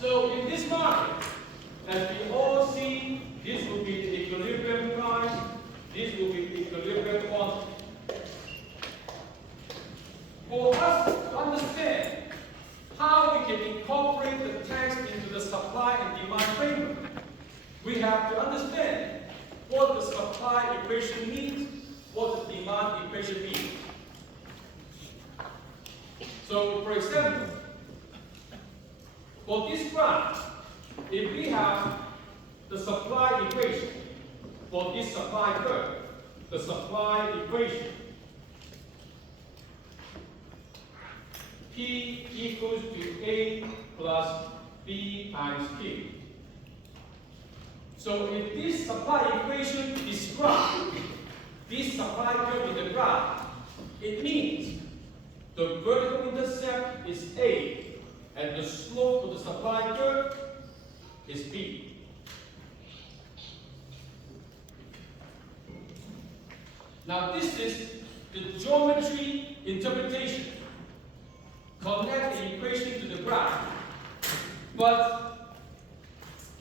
So in this market, as we all see, this will be the equilibrium price, this will be the equilibrium quantity. For us to understand how we can incorporate the text into the supply and demand framework, we have to understand what the supply equation means, what the demand equation means. So, for example, for this graph, if we have the supply equation for this supply curve, the supply equation, P equals to A plus B times Q. So if this supply equation describes this supply curve in the graph, it means the vertical intercept is A and the slope of the supply curve is B. Now this is the geometry interpretation. Connect the equation to the graph. But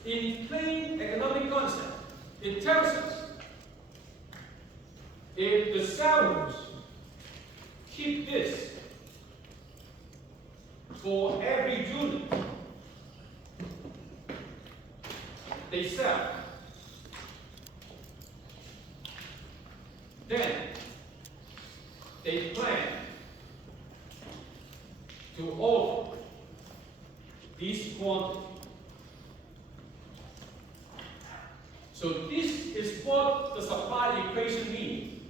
in plain economic concept, it tells us if the sellers keep this for every unit they sell, then they plan to offer this quantity. So this is what the supply equation means.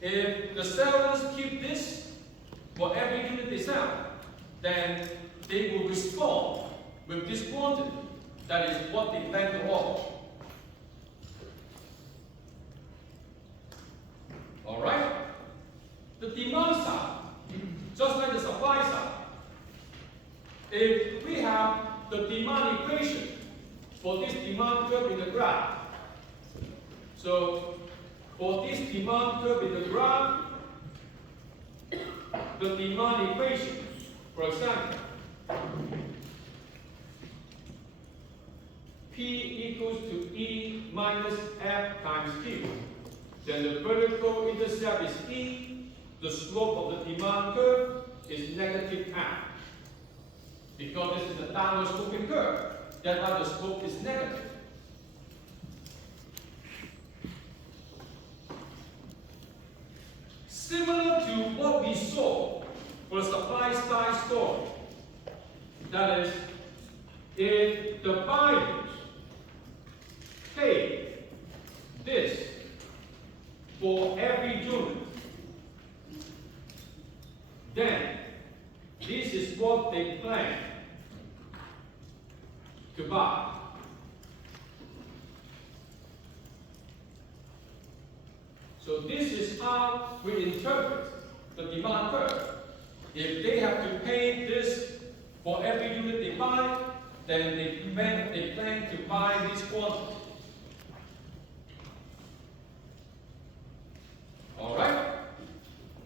If the sellers keep this for every unit they sell, then they will respond with this quantity. That is what they plan to offer. Alright? The demand side, just like the supply side. If we have the demand equation for this demand curve in the graph, so for this demand curve in the graph, the demand equation, for example, P equals to E minus F times Q. Then the vertical intercept is E, the slope of the demand curve is negative F. Because this is a downward sloping curve, that's why the slope is negative. Similar to what we saw for the supply side story, that is, if the buyers pay this for every unit, then this is what they plan to buy. So this is how we interpret the demand curve. If they have to pay this for every unit they buy, then they plan to buy this quantity. Alright?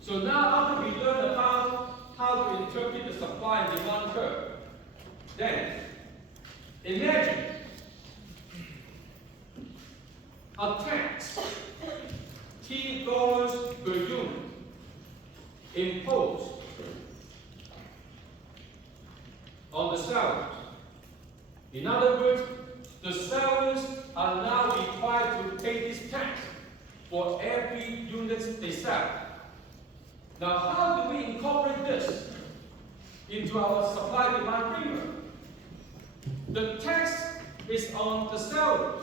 So now after we learn about how to interpret the supply and demand curve, then imagine a tax $T per unit imposed on the sellers. In other words, the sellers are now required to pay this tax for every unit they sell. Now, how do we incorporate this into our supply-demand framework? The tax is on the sellers.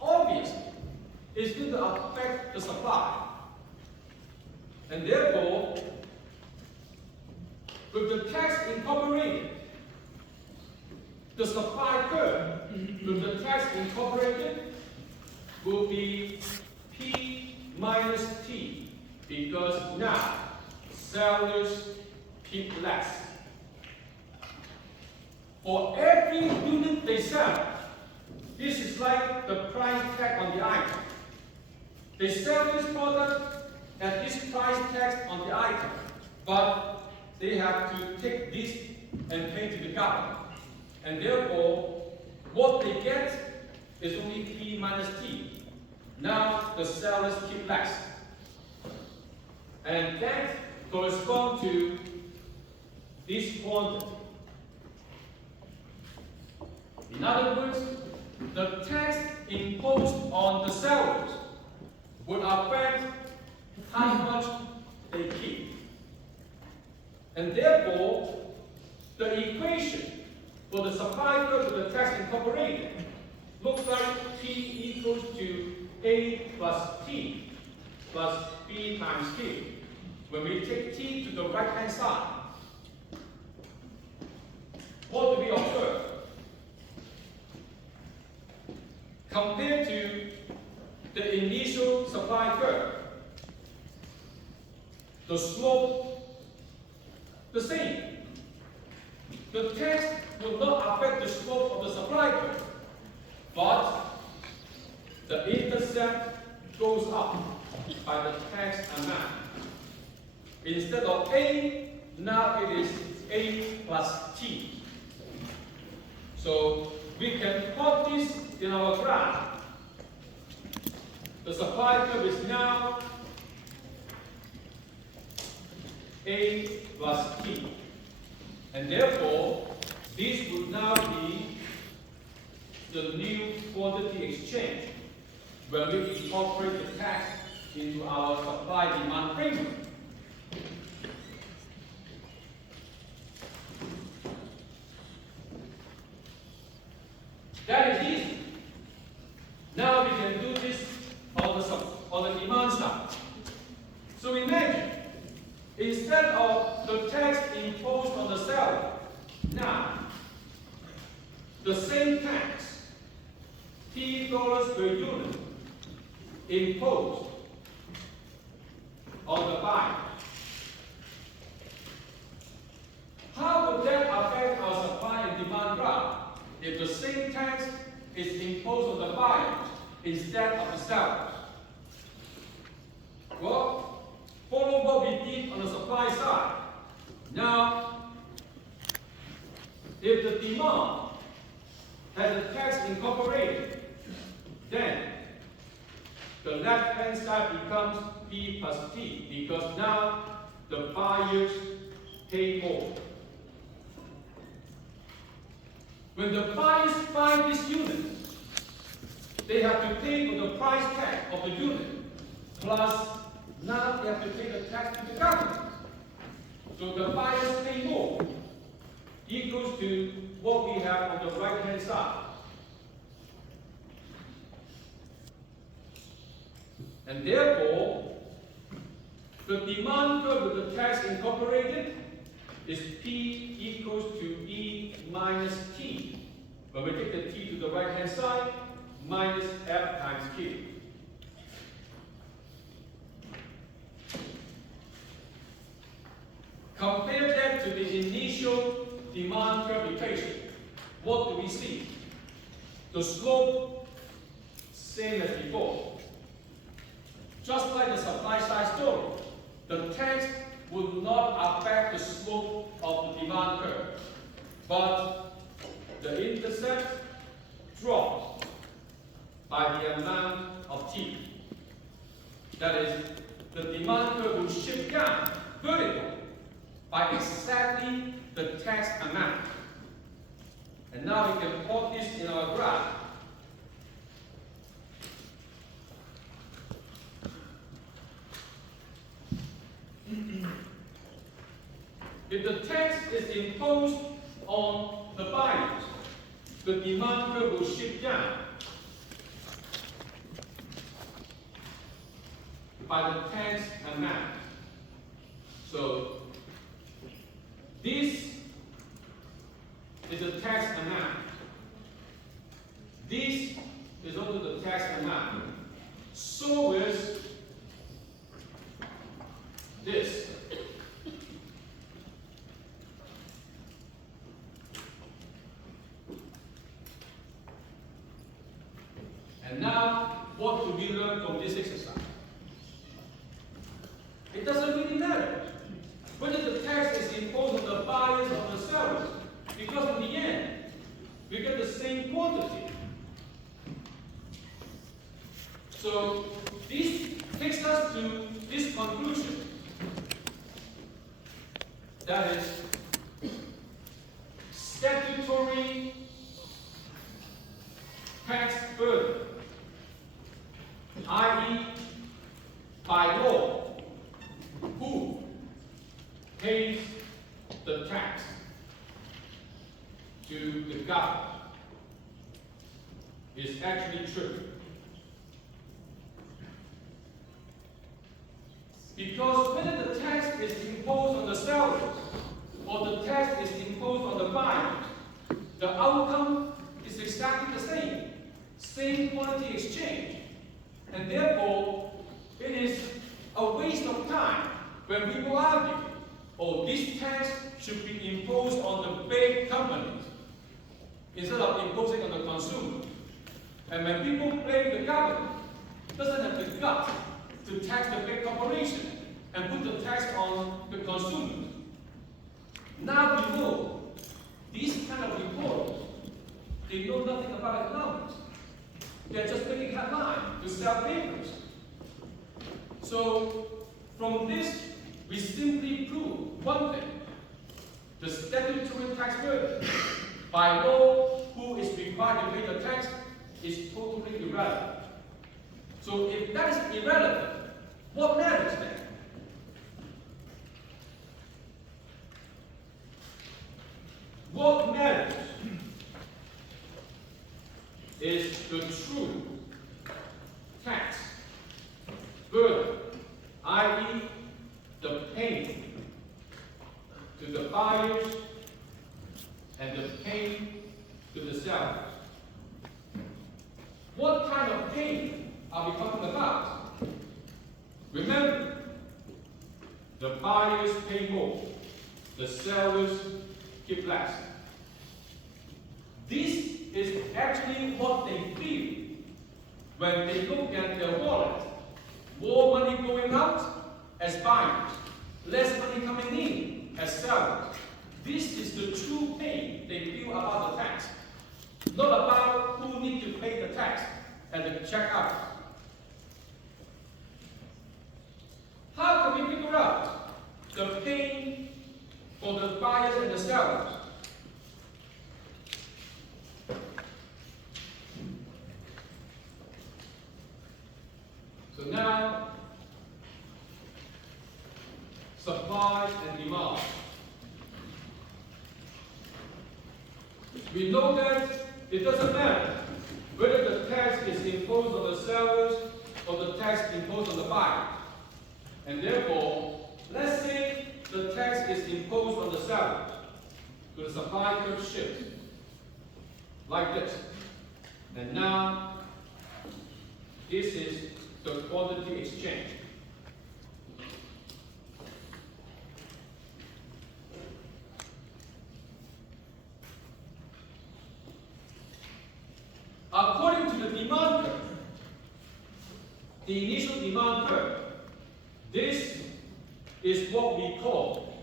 Obviously, it's going to affect the supply. And therefore, with the tax incorporated, the supply curve with the tax incorporated will be P minus T, because now sellers keep less. For every unit they sell, this is is like the price tag on the item. They sell this product at this price tag on the item, but they have to take this and pay to the government. And therefore, what they get is only P minus T. Now the sellers keep less. And that corresponds to this quantity. In other words, the tax imposed on the sellers would affect how much they keep. And therefore, the equation for the supply curve to the tax incorporated looks like P equals to A plus T plus B times Q. When we take T to the right-hand side, what do we observe? Compared to the initial supply curve, the slope the same. The tax will not affect the slope of the supply curve, but the intercept goes up by the tax amount. Instead of A, now it is A plus T. So we can plot this in our graph. The supply curve is now A plus T. And therefore, this would now be the new quantity exchange when we incorporate the tax into our supply-demand framework. That is easy. Now we can do this on the demand side. So imagine, instead of the tax imposed on the seller, now the same tax, $T per unit, imposed on the buyer. How would that affect our supply and demand graph if the same tax is imposed on the buyers instead of the sellers? Well, follow what we did on the supply side. Now, if the demand has a tax incorporated, then the left-hand side becomes P plus T, because now the buyers pay more. When the buyers buy this unit, they have to pay for the price tag of the unit, plus now they have to pay the tax to the government. So the buyers pay more, equals to what we have on the right-hand side. And therefore, the demand curve with the tax incorporated is P equals to E minus T. When we take the T to the right-hand side, minus F times Q. Compare that to the initial demand curve equation. What do we see? The slope, same as before. Just like the supply side story, the tax would not affect the slope of the demand curve, but the intercept drops by the amount of T. That is, the demand curve will shift down vertical by exactly the tax amount. And now we can plot this in our graph. If the tax is imposed on the buyers, the demand curve will shift down by the tax amount. So this is the tax amount. This is also the tax amount. So is this. And now, what do we learn from this exercise? It doesn't really matter whether the tax is imposed on the buyers or the sellers, because in the end, we get the same quantity. So this takes us to this conclusion. That is, statutory tax burden, i.e., by law, who pays the tax to the government, is actually true. Because whether the tax is imposed on the sellers or the tax is imposed on the buyers, the outcome is exactly the same. Same quantity exchange. And therefore, it is a waste of time when people argue, oh, this tax should be imposed on the big companies instead of imposing on the consumer. And when people blame the government, it doesn't have the gut to tax the big corporation and put the tax on the consumers. Now we know these kind of reporters, they know nothing about economics. They're just making headlines to sell papers. So from this, we simply prove one thing: the statutory tax burden by law, who is required to pay the tax, is totally irrelevant. So if that is irrelevant, what matters then? What matters is the true tax burden, i.e., the payment to the buyers and the payment to the sellers. What kind of payment are we talking about? Remember, the buyers pay more, the sellers keep less. This is actually what they feel when they look at their wallet. More money going out as buyers, less money coming in as sellers. This is the true pain they feel about the tax, not about who needs to pay the tax at the checkout. How can we figure out the pain for the buyers and the sellers? So now, supply and demand. We know that it doesn't matter whether the tax is imposed on the sellers or the tax imposed on the buyer. And therefore, let's say the tax is imposed on the seller, so the supply curve shifts like this. And now, this is the quantity exchange. According to the demand curve, the initial demand curve, this is what we call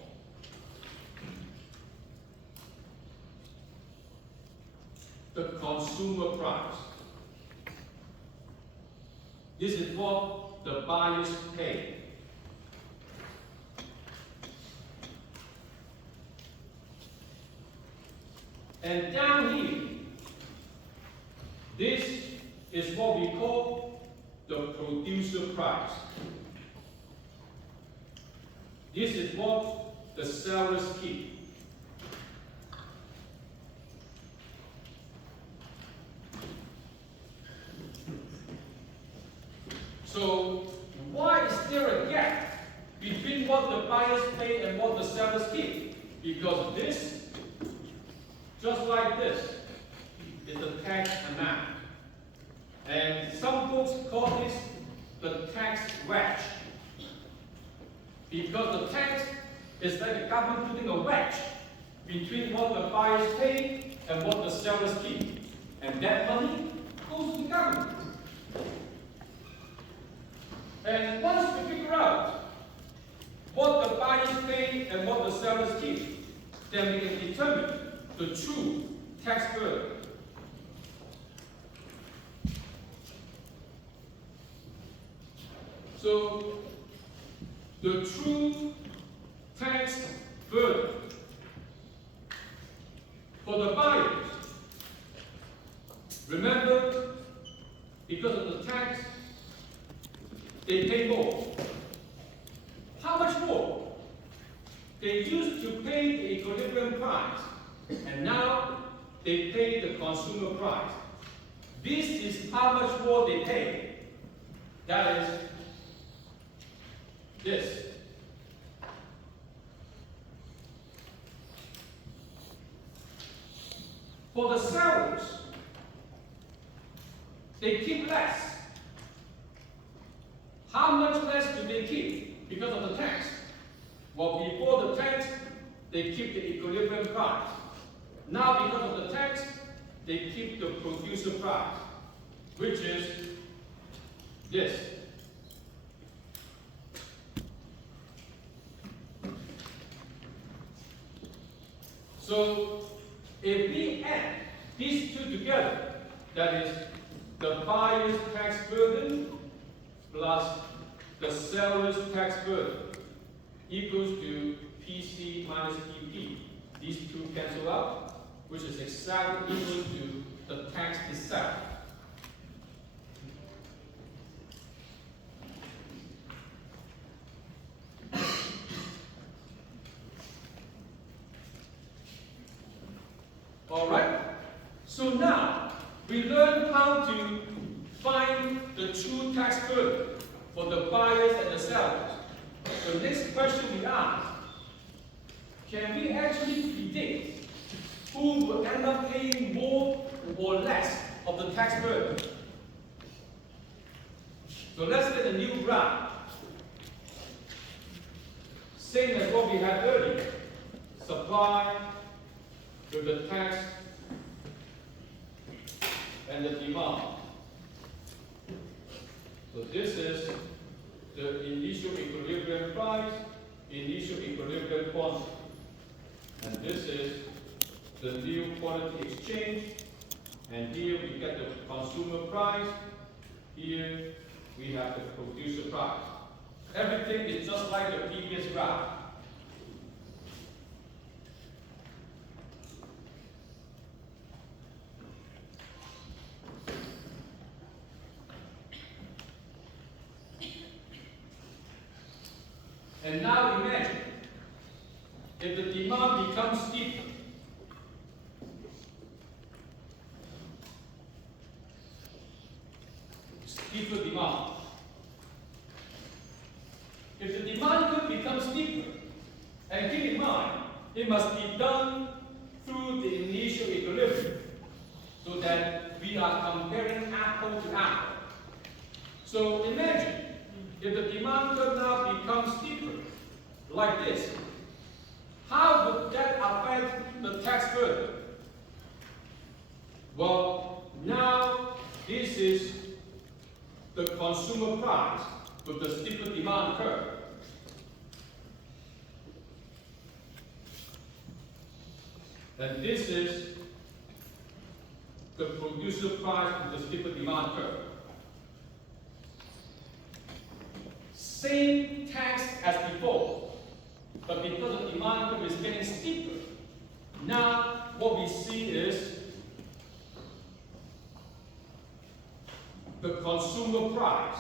the consumer price. This is what the buyers pay. And down here, this is what we call the producer price. This is what the sellers keep. So why is there a gap between what the buyers pay and what the sellers keep? Because this, just like this, is the tax amount. And some folks call this the tax wedge. Because the tax is like the government putting a wedge between what the buyers pay and what the sellers keep. And that money goes to the government. And once we figure out what the buyers pay and what the sellers keep, then we can determine the true tax burden. So, the true tax burden for the buyers, remember, because of the tax, they pay more. How much more? They used to pay the equilibrium price, and now they pay the consumer price. This is how much more they pay. That is this. For the sellers, they keep less. How much less do they keep because of the tax? Well, before the tax, they keep the equilibrium price. Now, because of the tax, they keep the producer price, which is this. So, if we add these two together, that is the buyer's tax burden plus the seller's tax burden equals to PC minus PP. These two cancel out, which is exactly equal to the tax itself. Alright? So now, we learn how to find the true tax burden for the buyers and the sellers. The next question we ask, can we actually predict who will end up paying more or less of the tax burden? So let's get a new graph. Same as what we had earlier. Supply with the tax and the demand. So this is the initial equilibrium price, initial equilibrium quantity. And this is the new quantity exchange. And here we get the consumer price. Here we have the producer price. Everything is just like the previous graph. And now imagine, if the demand becomes steeper, steeper demand. If the demand curve becomes steeper, and keep in mind, it must be done through the initial equilibrium, so that we are comparing apple to apple. So imagine, if the demand curve now becomes steeper, like this, how would that affect the tax burden? Well, now this is the consumer price with the steeper demand curve. And this is the producer price with the steeper demand curve. Same tax as before, but because the demand curve is getting steeper, now what we see is the consumer price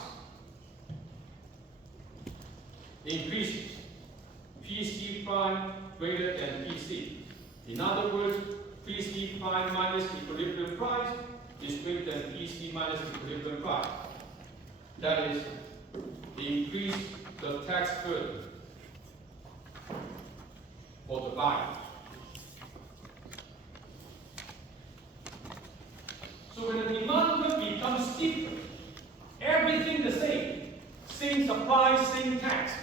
increases. PC prime greater than PC. In other words, PC prime minus equilibrium price is greater than PC minus equilibrium price. That is, increase the tax burden for the buyer. So when the demand curve becomes steeper, everything the same. Same supply, same tax.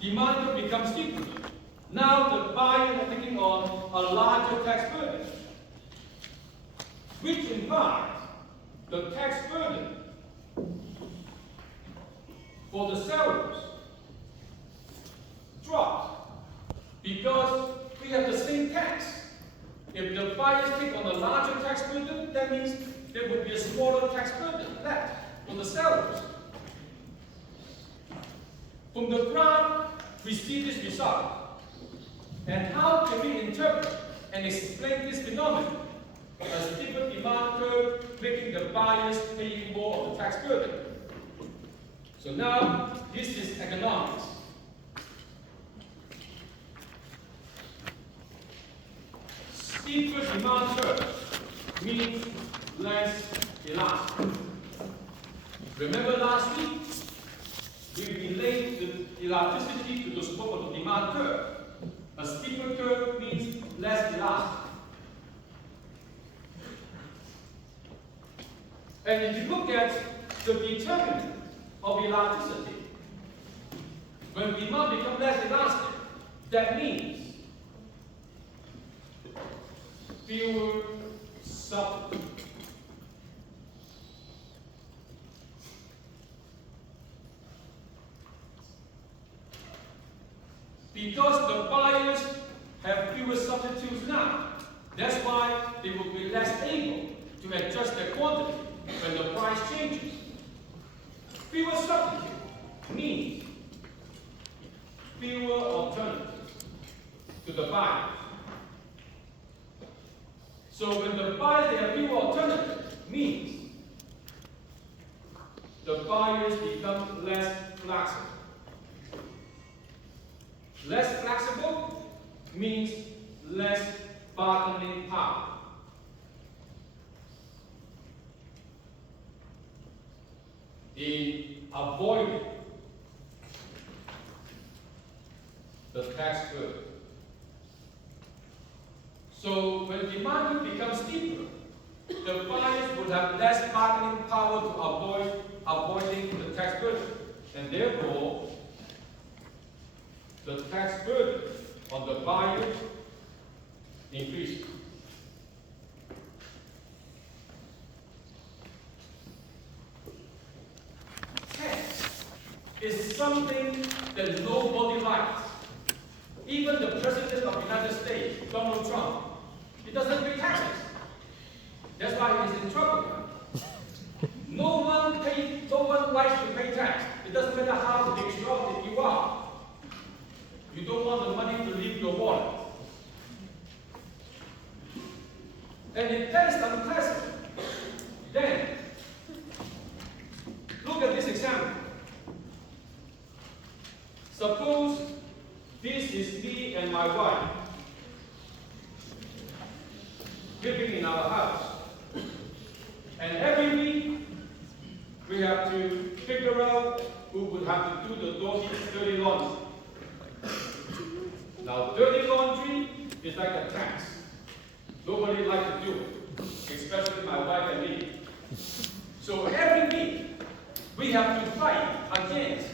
Demand curve becomes steeper. Now the buyer is taking on a larger tax burden, which implies the tax burden for the sellers drops because we have the same tax. If the buyers take on a larger tax burden, that means there would be a smaller tax burden left for the sellers. From the graph, we see this result. And how can we interpret and explain this phenomenon? A steeper demand curve making the buyers pay more of the tax burden. So now, this is economics. Steeper demand curve means less elastic. Remember last week, we related the elasticity to the slope of the demand curve. A steeper curve means less elastic. And if you look at the determinant of elasticity, when demand becomes less elastic, that means fewer substitutes. Because the buyers have fewer substitutes now, that's why they will be less able to adjust their quantity when the price changes. Fewer substitutes means fewer alternatives to the buyers. So when the buyers they have fewer alternatives, means the buyers become less flexible. Less flexible means less bargaining power. In avoiding the tax burden. So when demand becomes steeper, the buyers would have less bargaining power to avoiding the tax burden, and therefore the tax burden on the buyers increases. Tax is something that nobody likes. Even the President of the United States, Donald Trump, he doesn't pay taxes. That's why he's in trouble. No one likes to pay tax. It doesn't matter how extraordinary you are. You don't want the money to leave your wallet. And if that is unpleasant, then look at this example. Suppose this is me and my wife living in our house. And every week we have to figure out who would have to do the dirty laundry. Now, dirty laundry is like a tax. Nobody likes to do it, especially my wife and me. So every week, we have to fight against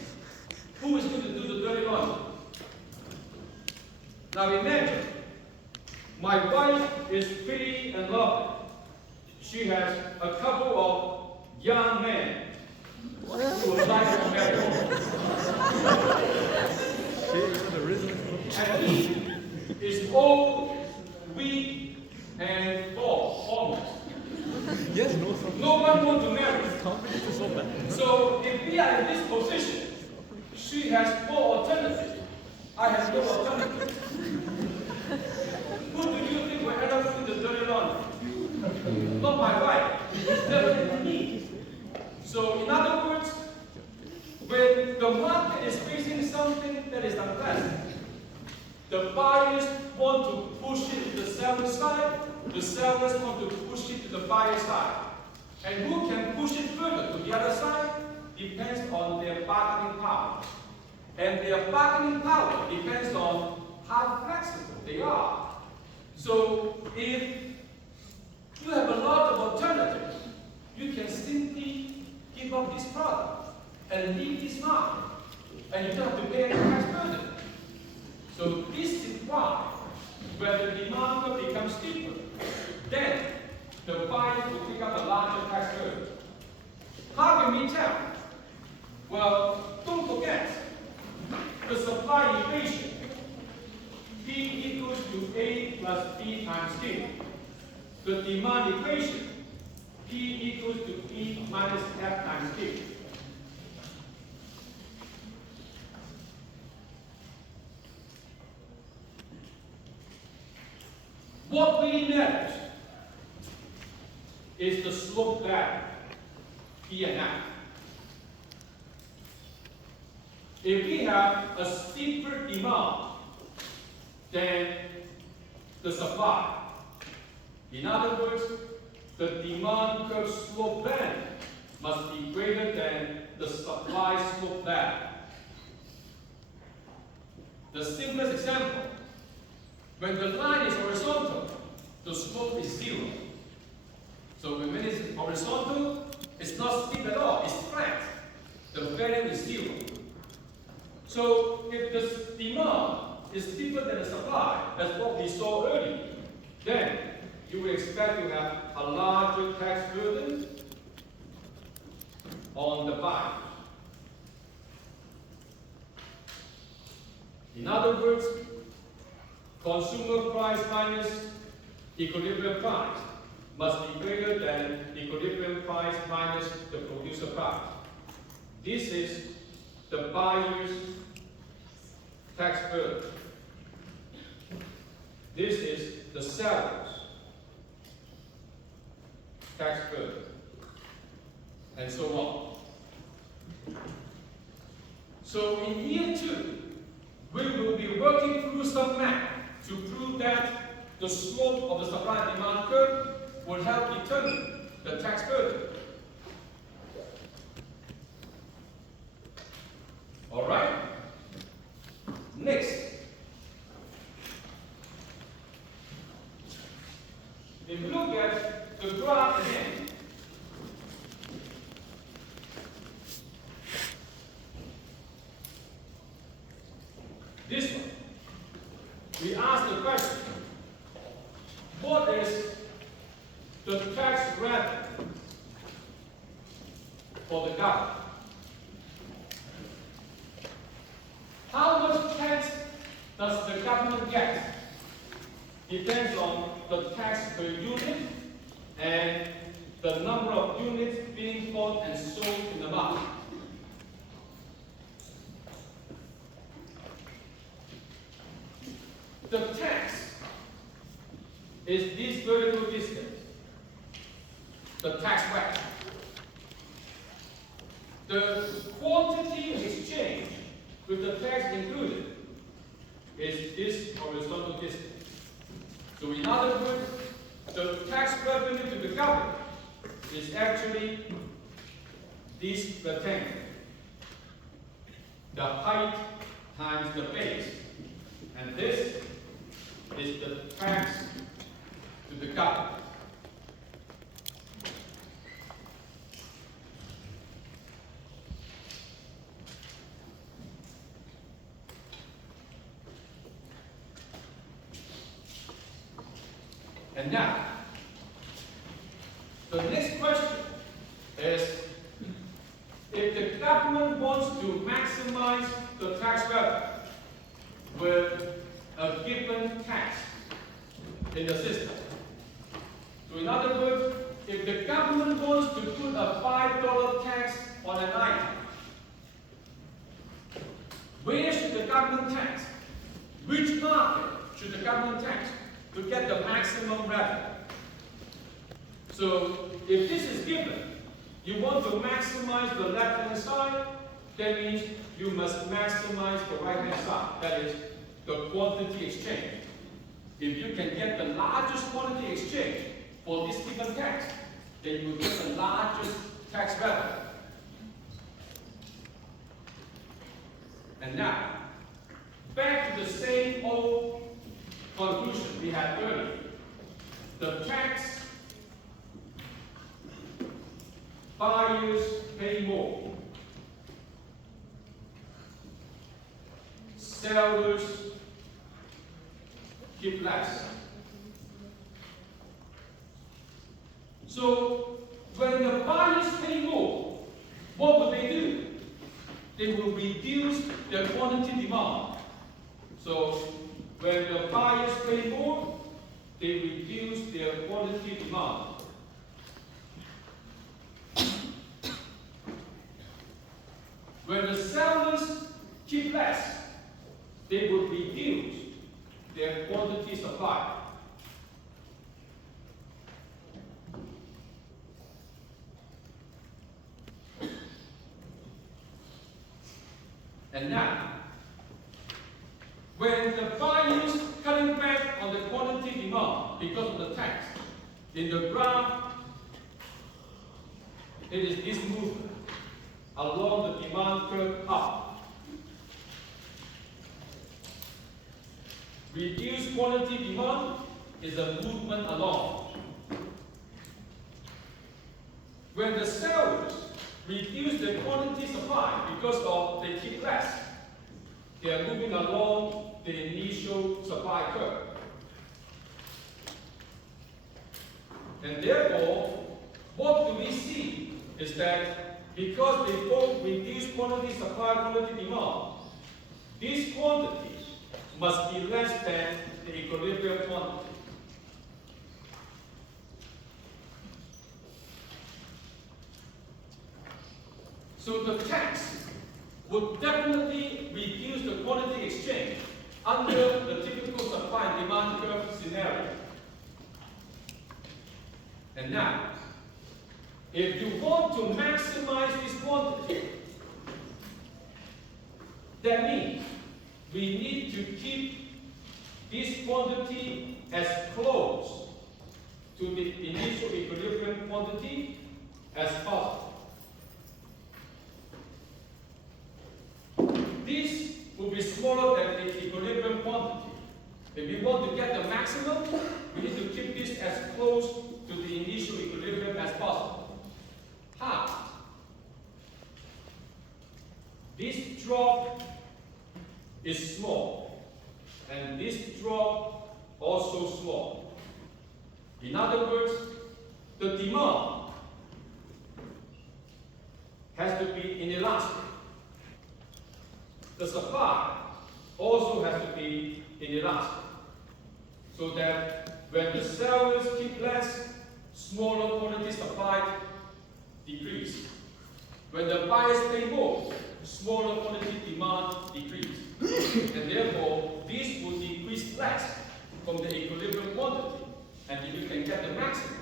who is going to do the dirty laundry. Now imagine, my wife is pretty and lovely. She has a couple of young men who would like to marry her. And he is old, weak, and bald, almost. Yes, no one wants to marry. So if we are in this position, she has four alternatives. I have no alternative. Who do you think will end up with the dirty laundry? Not my wife. It's definitely me. So in other words, when the market is facing something that is unpleasant, the buyers want to push it to the seller's side, the sellers want to push it to the buyer's side. And who can push it further to the other side depends on their bargaining power. And their bargaining power depends on how flexible they are. So if you have a lot of alternatives, you can simply give up this product and leave this market. And you don't have to pay any tax burden. So this is why, when the demand becomes steeper, then the buyers will pick up a larger tax burden. the demand equation, P equals to P minus F times Q. What really matters is the slope value, P and F. If we have a steeper demand than the supply, in other words, the demand curve slope band must be greater than the supply slope band. The simplest example, when the line is horizontal, the slope is 0. So when it is horizontal, it's not steep at all, it's flat. The value is 0. So if the demand is steeper than the supply, that's what we saw earlier, then you will expect to have a larger tax burden on the buyer. In other words, consumer price minus equilibrium price must be greater than equilibrium price minus the producer price. This is the buyer's tax burden. This is the seller's tax burden, and so on. So in year 2, we will be working through some math to prove that the slope of the supply and demand curve will help determine the tax burden. All right? Next, if you look at the graph again, this one, we ask the question, what is the tax revenue for the government? How much tax does the government get? Depends on the tax per unit and the number of units being bought and sold in the market. The tax is this vertical distance, the tax rate. The quantity exchange with the tax included is this horizontal distance. So in other words, the tax revenue to the government is actually this rectangle. The height times the base. And this is the tax to the government. And now, the next question is, if the government wants to maximize the tax revenue with a given tax in the system. So in other words, if the government wants to put a $5 tax on an item, where should the government tax? Which market should the government tax to get the maximum revenue? So if this is given, you want to maximize the left-hand side, that means you must maximize the right-hand side. That is the quantity exchange. If you can get the largest quantity exchange for this given tax, then you will get the largest tax revenue. And now, back to the same old conclusion we had earlier. The tax buyers pay more, sellers keep less. So when the buyers pay more, what will they do? They will reduce their quantity demand. So when the buyers pay more, they reduce their quantity demand. When the sellers keep less, they will reduce their quantity supply. And now, when the buyers cutting back on the quantity demand because of the tax, in the graph, it is this movement along the demand curve up. Reduced quantity demand is a movement along. When the sellers reduce the quantity supply because of they keep less, they are moving along the initial supply curve. And therefore, what do we see is that because they both reduce quantity supply, quantity demand, these quantities must be less than the equilibrium quantity. So the tax would definitely reduce the quantity exchange under the typical supply and demand curve scenario. And now, if you want to maximize this quantity, that means we need to keep this quantity as close to the initial equilibrium quantity as possible. This will be smaller than the equilibrium quantity. If we want to get the maximum, we need to keep this as close to the initial equilibrium as possible. How? This drop is small, and this drop also small. In other words, the demand has to be inelastic. The supply also has to be inelastic, so that when the sellers keep less, smaller quantity supplied decrease. When the buyers pay more, smaller quantity demand decrease. And therefore, this will decrease less from the equilibrium quantity, and you can get the maximum.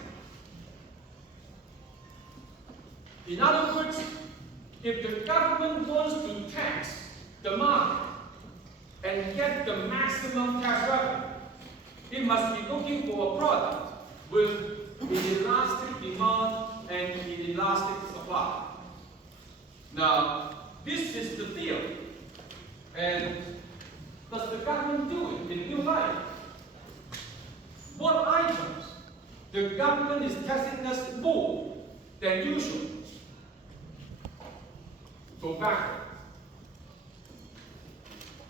In other words, if the government wants to tax the market and get the maximum tax revenue, it must be looking for a product with inelastic demand and inelastic supply. Now, this is the theory. And does the government do it in real life? What items the government is taxing us more than usual? Tobacco,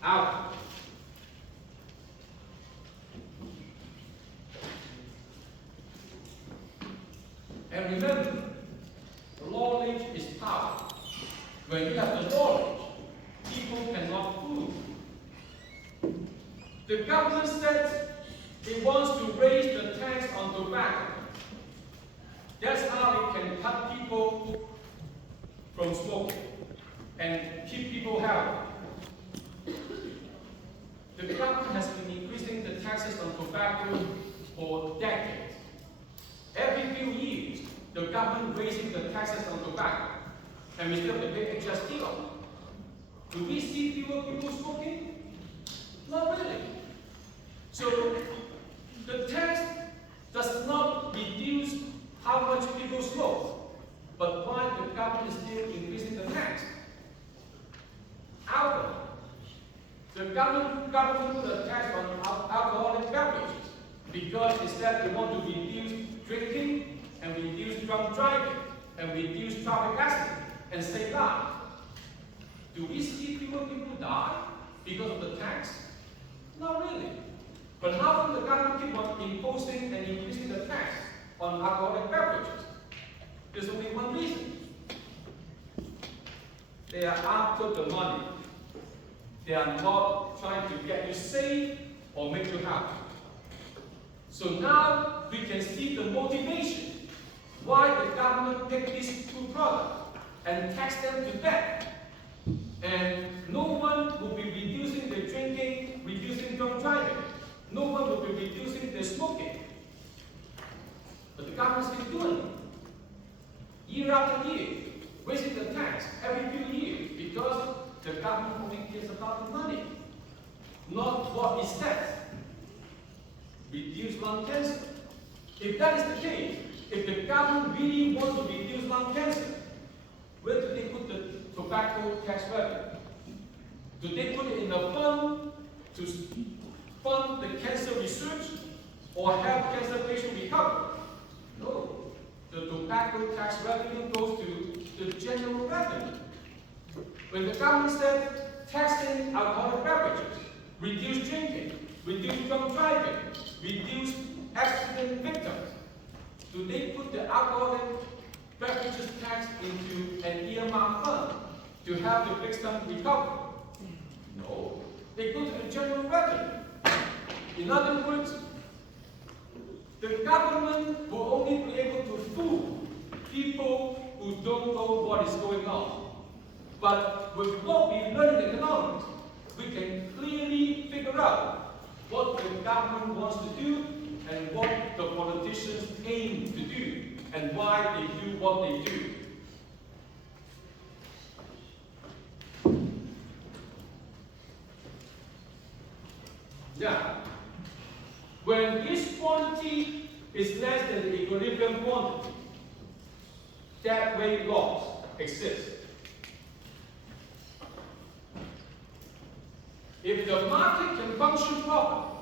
alcohol, and remember, knowledge is power. When you have the knowledge, people cannot prove. The government said it wants to raise the tax on tobacco. That's how it can cut people from smoking and keep people healthy. The government has been increasing the taxes on tobacco for decades. Every few years, the government raising the taxes on tobacco, and we still have to pay HST on it. Do we see fewer people smoking? Not really. So the tax does not reduce how much people smoke, but why the government is still increasing the tax? Alcohol. The government put a tax on alcoholic beverages because it said they want to reduce drinking and reduce drunk driving and reduce traffic accidents and save lives. Do we see fewer people die because of the tax? Not really. But how come the government keep on imposing and increasing the tax on alcoholic beverages? There's only one reason. They are after the money. They are not trying to get you safe or make you happy. So now we can see the motivation why the government picked these two products and tax them to death. And no one will be reducing the drinking, reducing drunk driving. No one will be reducing the smoking. But the government is doing it. Year after year, raising the tax every few years because the government only cares about the money, not what it says. Reduce lung cancer. If that is the case, if the government really wants to reduce lung cancer, where do they put the tobacco tax revenue? Do they put it in a fund to fund the cancer research or help cancer patients recover? No. The tobacco tax revenue goes to the general revenue. When the government said taxing alcoholic beverages, reduce drinking, reduce drunk driving, reduce accident victims, do they put the alcoholic beverages tax into an earmark fund to help the victim recover? No. They go to the general revenue. In other words, the government will only be able to fool people who don't know what is going on. But with what we learn in economics, we can clearly figure out what the government wants to do and what the politicians aim to do and why they do what they do. Now, when this quantity is less than the equilibrium quantity, that way laws exist. If the market can function properly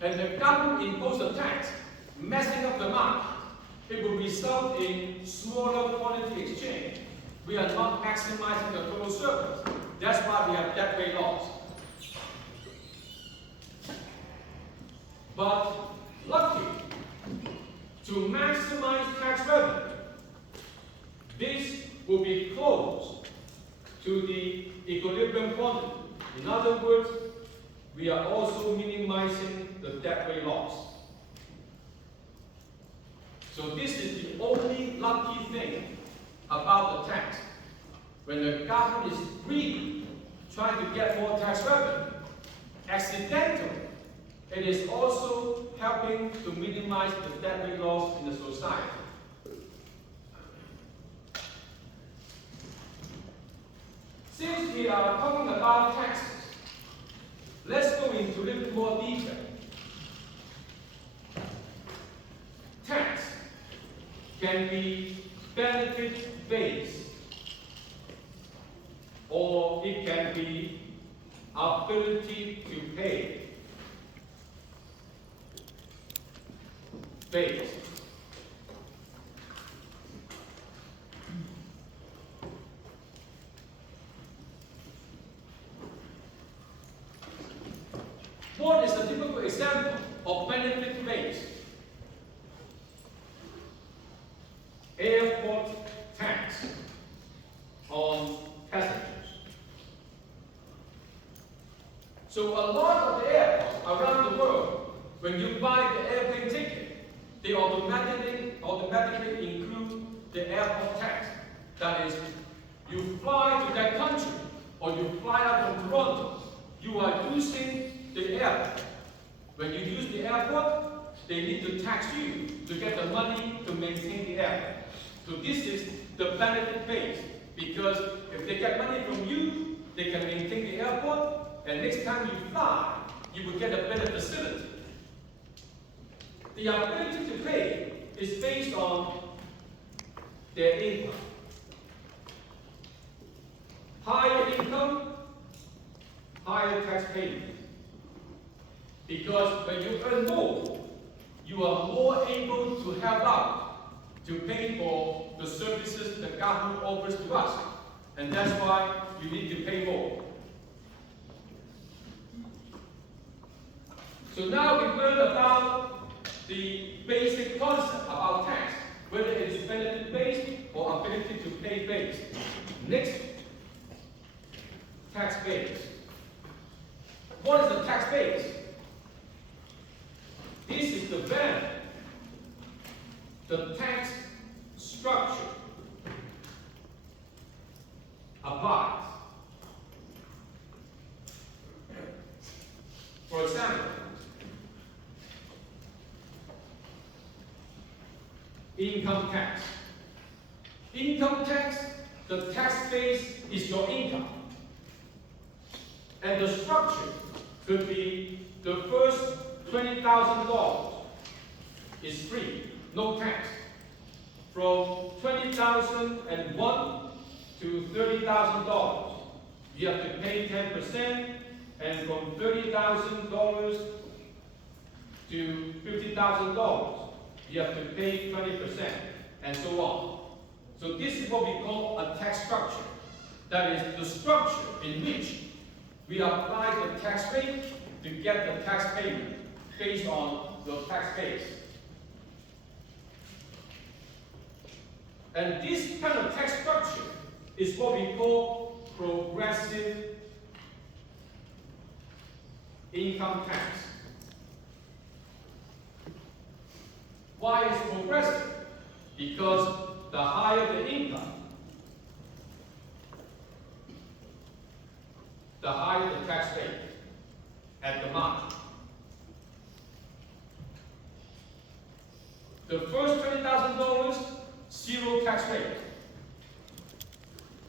and the government imposes a tax, messing up the market, it will result in smaller quantity exchange. We are not maximizing the total surplus. That's why we have that way laws. But luckily, to maximize tax revenue, this will be close to the equilibrium quantity. In other words, we are also minimizing the debt-way loss. So this is the only lucky thing about the tax. When the government is really trying to get more tax revenue, accidentally, it is also helping to minimize the debt-way loss in the society. Since we are talking about taxes, let's go into a little more detail. Tax can be benefit-based, or it can be ability to pay based. What is a typical example of benefit-based? Airport tax on passengers. So a lot of the airports around the world, when you buy the airplane ticket, they automatically include the airport tax. That is, you fly to that country or you fly out from Toronto, you are using the airport. When you use the airport, they need to tax you to get the money to maintain the airport. So this is the benefit base, because if they get money from you, they can maintain the airport, and next time you fly, you will get a better facility. The ability to pay is based on their income. Higher income, higher tax payment. Because when you earn more, you are more able to help out to pay for the services the government offers to us. And that's why you need to pay more. So now we learned about the basic concept about tax, whether it is benefit-based or ability to pay based. Next, tax base. What is the tax base? This is the very the tax structure applies. For example, income tax. Income tax, the tax base is your income. And the structure could be the first $20,000 is free, no tax. From $20,001 to $30,000, you have to pay 10%, and from $30,000 to $50,000, you have to pay 20%, and so on. So this is what we call a tax structure. That is the structure in which we apply the tax rate to get the tax payment based on the tax base. And this kind of tax structure is what we call progressive income tax. Why is it progressive? Because the higher the income, the higher the tax rate at the margin. The first $20,000, zero tax rate.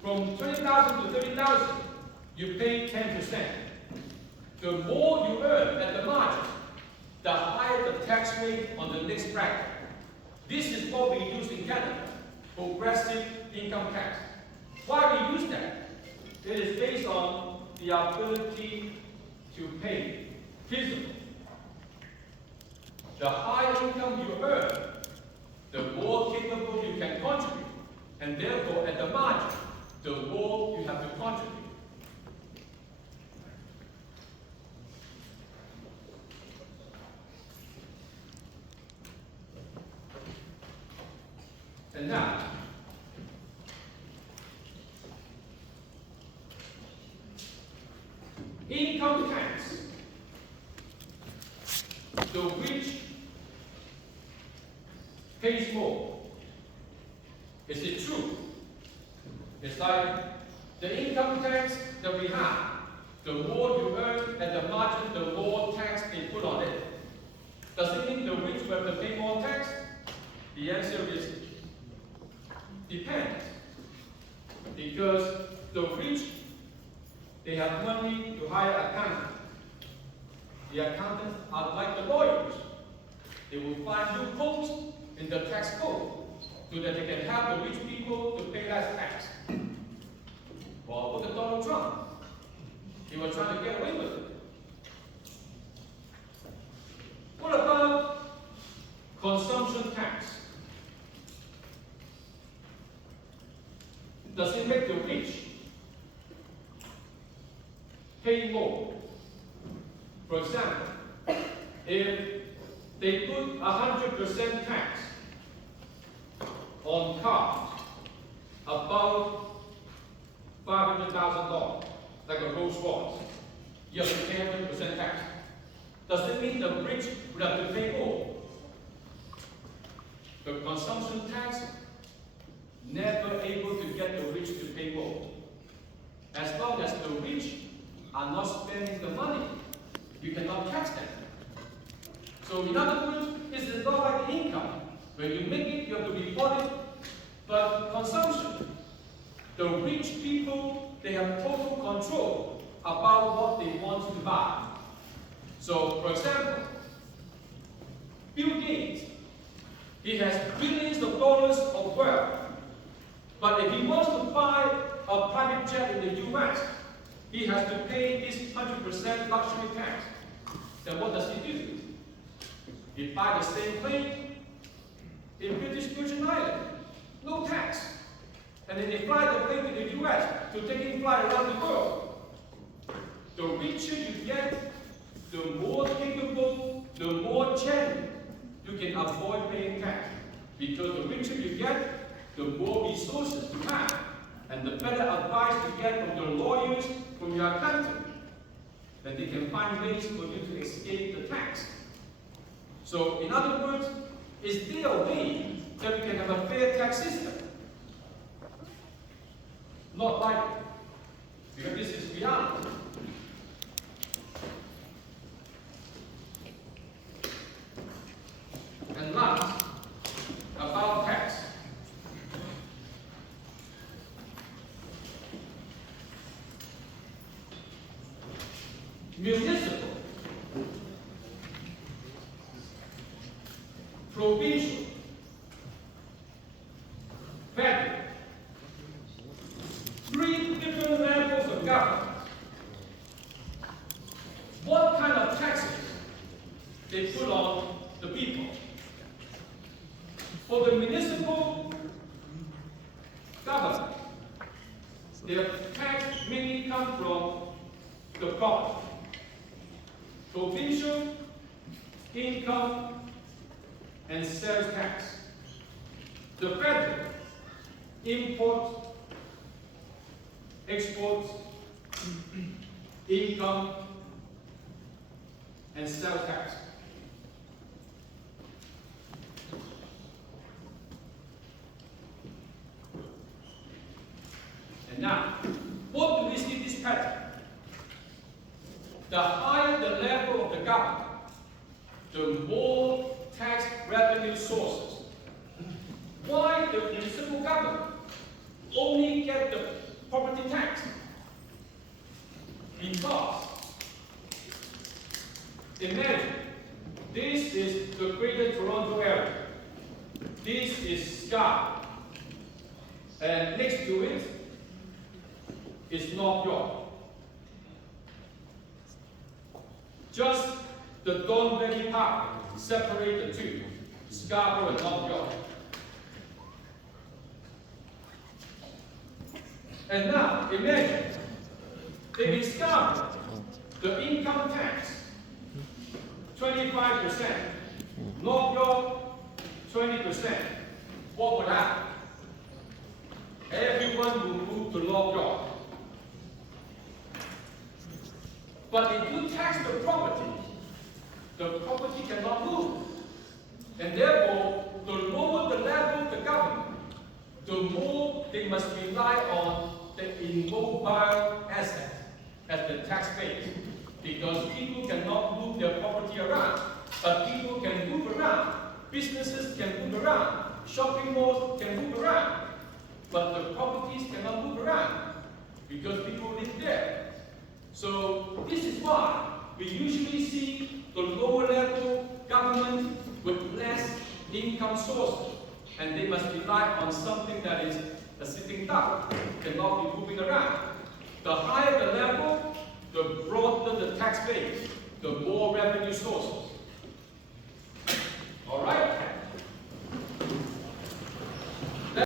From $20,000 to $30,000, you pay 10%. The more you earn at the margin, the higher the tax rate on the next bracket. This is what we use in Canada, progressive income tax. Why we use that? It is based on the ability to pay, physically. The higher income you earn, the more capable you can contribute, and therefore at the margin, the more you have to contribute. And now, income tax, the rich pays more. Is it true? It's like the income tax that we have, the more you earn at the margin, the more tax they put on it. Does it mean the rich will have to pay more tax? The answer is depends. Because the rich, they have money to hire accountants. The accountants are like the lawyers. They will find loopholes in the tax code so that they can help the rich people to pay less tax. Well, look at Donald Trump. He was trying to get away with it. What about consumption tax? Does it make the rich pay more? For example, if they put 100% tax on cars above $500,000, like a Rolls Royce, you have to pay 100% tax. Does it mean the rich would have to pay more? The consumption tax never able to get the rich to pay more. As long as the rich are not spending the money, you cannot tax them. So in other words, it's not like income. When you make it, you have to report it. But consumption, the rich people, they have total control about what they want to buy. So, for example, Bill Gates, he has billions of dollars of wealth. But if he wants to buy a private jet in the US, he has to pay this 100% luxury tax. Then what does he do? He buys the same plane in British Virgin Island, no tax. And then they fly the plane to the US to take him fly around the world. The richer you get, the more capable, the more genuine you can avoid paying tax. Because the richer you get, the more resources you have, and the better advice you get from the lawyers, from your accountant, then they can find ways for you to escape the tax. So, in other words, is there a way that we can have a fair tax system. Not likely, because this is reality. And last, about tax. Municipal, provincial, federal, 3 different levels of government. What kind of taxes they put on the people? For the municipal government, their tax mainly come from the property. Provincial, income, and sales tax. The federal, import, export, income, and sales tax. And now, what do we see this pattern? The higher the level of the government, the more tax revenue sources. Why the municipal government only get the property tax? Because, imagine, this is the Greater Toronto area. This is Sky. And next to it is North York. Just the Don Valley Park separate the two, Scarborough and North York. And now, imagine, if in Scarborough, the income tax, 25%, North York, 20%, what would happen? Everyone will move to North York. But if you tax the property cannot move. And therefore, the lower the level of the government, the more they must rely on the immobile asset as the tax base. Because people cannot move their property around, but people can move around. Businesses can move around. Shopping malls can move around. But the properties cannot move around because people live there. So this is why we usually see the lower level government with less income sources, and they must rely on something that is a sitting duck, cannot be moving around. The higher the level, the broader the tax base, the more revenue sources.